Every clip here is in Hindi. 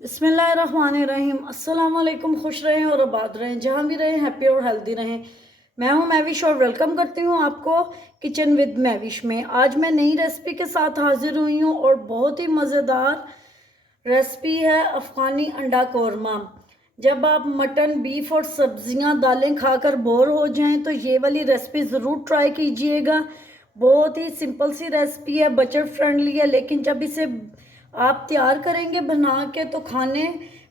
बिस्मिल्लाहिर्रहमानिर्रहीम। अस्सलाम वालेकुम। खुश रहें और आबाद रहें, जहाँ भी रहें हैप्पी और हेल्दी रहें। मैं हूँ मैविश और वेलकम करती हूँ आपको किचन विद मैविश में। आज मैं नई रेसिपी के साथ हाजिर हुई हूँ और बहुत ही मज़ेदार रेसिपी है अफ़गानी अंडा कौरमा। जब आप मटन, बीफ और सब्जियाँ, दालें खाकर बोर हो जाएं तो ये वाली रेसिपी ज़रूर ट्राई कीजिएगा। बहुत ही सिंपल सी रेसिपी है, बजट फ्रेंडली है, लेकिन जब इसे आप तैयार करेंगे बना के तो खाने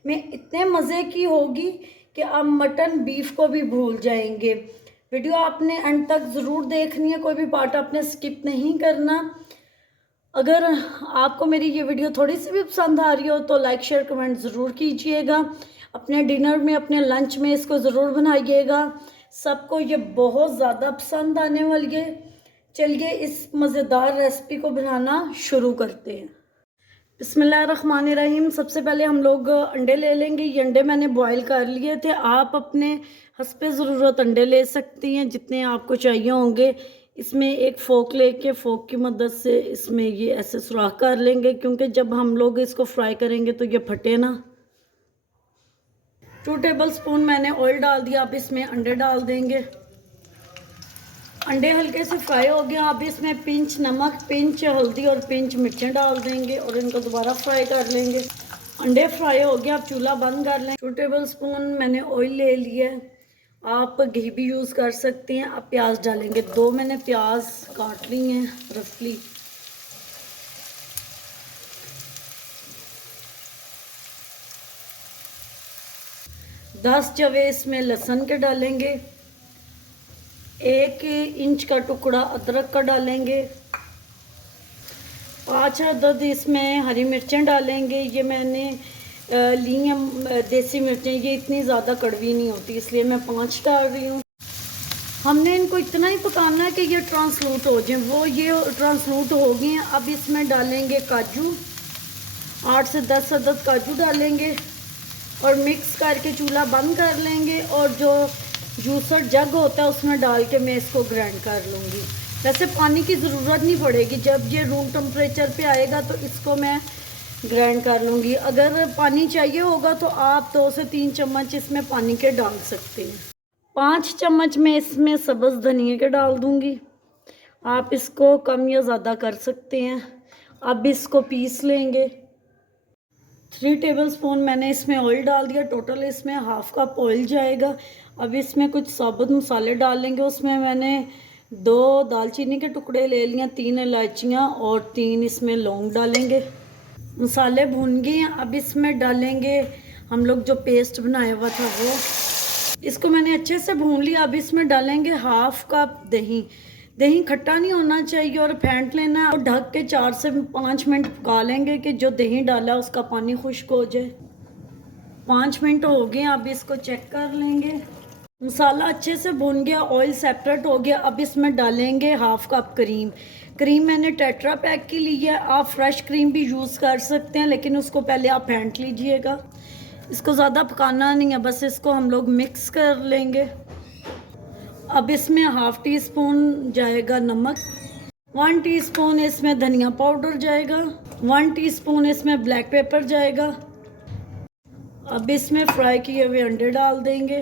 में इतने मज़े की होगी कि आप मटन, बीफ को भी भूल जाएंगे। वीडियो आपने एंड तक ज़रूर देखनी है, कोई भी पार्ट आपने स्किप नहीं करना। अगर आपको मेरी ये वीडियो थोड़ी सी भी पसंद आ रही हो तो लाइक, शेयर, कमेंट ज़रूर कीजिएगा। अपने डिनर में, अपने लंच में इसको ज़रूर बनाइएगा। सबको ये बहुत ज़्यादा पसंद आने वाली है। चलिए इस मज़ेदार रेसिपी को बनाना शुरू करते हैं। बिस्मिल्लाहिर्रहमानिर्रहीम। सबसे पहले हम लोग अंडे ले लेंगे। ये अंडे मैंने बॉईल कर लिए थे। आप अपने हस्बे ज़रूरत अंडे ले सकती हैं जितने आपको चाहिए होंगे। इसमें एक फ़ोक लेके फ़ोक की मदद से इसमें ये ऐसे सुराख कर लेंगे, क्योंकि जब हम लोग इसको फ्राई करेंगे तो ये फटे ना। 2 टेबल स्पून मैंने ऑयल डाल दिया। आप इसमें अंडे डाल देंगे। अंडे हल्के से फ्राई हो गया। अब इसमें पिंच नमक, पिंच हल्दी और पिंच मिर्चें डाल देंगे और इनको दोबारा फ्राई कर लेंगे। अंडे फ्राई हो गया, आप चूल्हा बंद कर लें। 2 टेबल स्पून मैंने ऑयल ले लिया है। आप घी भी यूज़ कर सकती हैं। अब प्याज डालेंगे। 2 मैंने प्याज काट ली हैं रफली। दस जवे इसमें लहसुन के डालेंगे। 1 इंच का टुकड़ा अदरक का डालेंगे। 5 अदद इसमें हरी मिर्चें डालेंगे। ये मैंने ली हैं देसी मिर्चें, ये इतनी ज़्यादा कड़वी नहीं होती इसलिए मैं 5 डाल रही हूँ। हमने इनको इतना ही पकाना है कि ये ट्रांसलूट हो जाए। वो ये ट्रांसलूट हो गए हैं। अब इसमें डालेंगे काजू। 8 से 10 अदद काजू डालेंगे और मिक्स करके चूल्हा बंद कर लेंगे। और जो जूसर जग होता है उसमें डाल के मैं इसको ग्राइंड कर लूँगी। वैसे पानी की ज़रूरत नहीं पड़ेगी, जब ये रूम टेम्परेचर पे आएगा तो इसको मैं ग्राइंड कर लूँगी। अगर पानी चाहिए होगा तो आप 2 से 3 चम्मच इसमें पानी के डाल सकते हैं। 5 चम्मच में इसमें सब्ज़ धनिया के डाल दूँगी। आप इसको कम या ज़्यादा कर सकते हैं। अब इसको पीस लेंगे। 3 टेबल स्पून मैंने इसमें ऑयल डाल दिया। टोटल इसमें हाफ कप ऑयल जाएगा। अब इसमें कुछ साबुत मसाले डाल लेंगे। उसमें मैंने 2 दालचीनी के टुकड़े ले लिए, 3 इलायचियाँ और 3 इसमें लौंग डालेंगे। मसाले भून गए हैं। अब इसमें डालेंगे हम लोग जो पेस्ट बनाया हुआ था वो। इसको मैंने अच्छे से भून लिया। अब इसमें डालेंगे हाफ कप दही। दही खट्टा नहीं होना चाहिए और फेंट लेना है और ढक के 4 से 5 मिनट पका लेंगे कि जो दही डाला उसका पानी खुश्क हो जाए। 5 मिनट हो गए। अब इसको चेक कर लेंगे। मसाला अच्छे से भुन गया, ऑयल सेपरेट हो गया। अब इसमें डालेंगे हाफ कप क्रीम। क्रीम मैंने टेट्रा पैक की ली है। आप फ्रेश क्रीम भी यूज़ कर सकते हैं, लेकिन उसको पहले आप फेंट लीजिएगा। इसको ज़्यादा पकाना नहीं है, बस इसको हम लोग मिक्स कर लेंगे। अब इसमें हाफ टी स्पून जाएगा नमक। 1 टीस्पून इसमें धनिया पाउडर जाएगा। 1 टीस्पून इसमें ब्लैक पेपर जाएगा। अब इसमें फ्राई किए हुए अंडे डाल देंगे।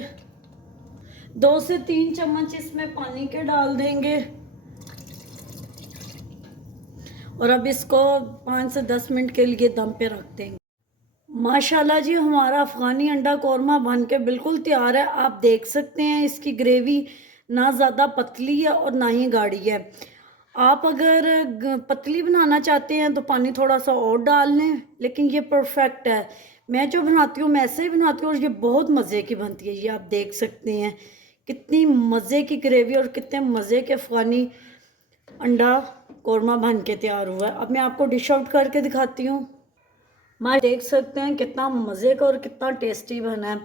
2 से 3 चम्मच इसमें पानी के डाल देंगे और अब इसको 5 से 10 मिनट के लिए दम पे रख देंगे। माशाल्लाह जी, हमारा अफ़गानी अंडा कौरमा बन के बिल्कुल तैयार है। आप देख सकते हैं इसकी ग्रेवी ना ज़्यादा पतली है और ना ही गाढ़ी है। आप अगर पतली बनाना चाहते हैं तो पानी थोड़ा सा और डाल लें, लेकिन ये परफेक्ट है। मैं जो बनाती हूँ मैं ऐसे ही बनाती हूँ और ये बहुत मज़े की बनती है। ये आप देख सकते हैं कितनी मज़े की ग्रेवी और कितने मज़े के अफ़गानी अंडा कौरमा बन के तैयार हुआ है। अब मैं आपको डिश आउट करके दिखाती हूँ। माँ देख सकते हैं कितना मज़े का और कितना टेस्टी बना है।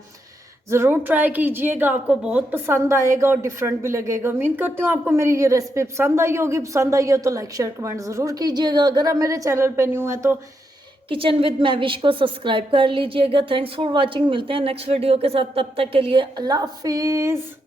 ज़रूर ट्राई कीजिएगा, आपको बहुत पसंद आएगा और डिफरेंट भी लगेगा। उम्मीद करती हूँ आपको मेरी ये रेसिपी पसंद आई होगी। पसंद आई हो तो लाइक, शेयर, कमेंट ज़रूर कीजिएगा। अगर आप मेरे चैनल पे न्यू है तो किचन विद मैविश को सब्सक्राइब कर लीजिएगा। Thanks for watching. मिलते हैं नेक्स्ट वीडियो के साथ, तब तक के लिए अल्लाह हाफिज़।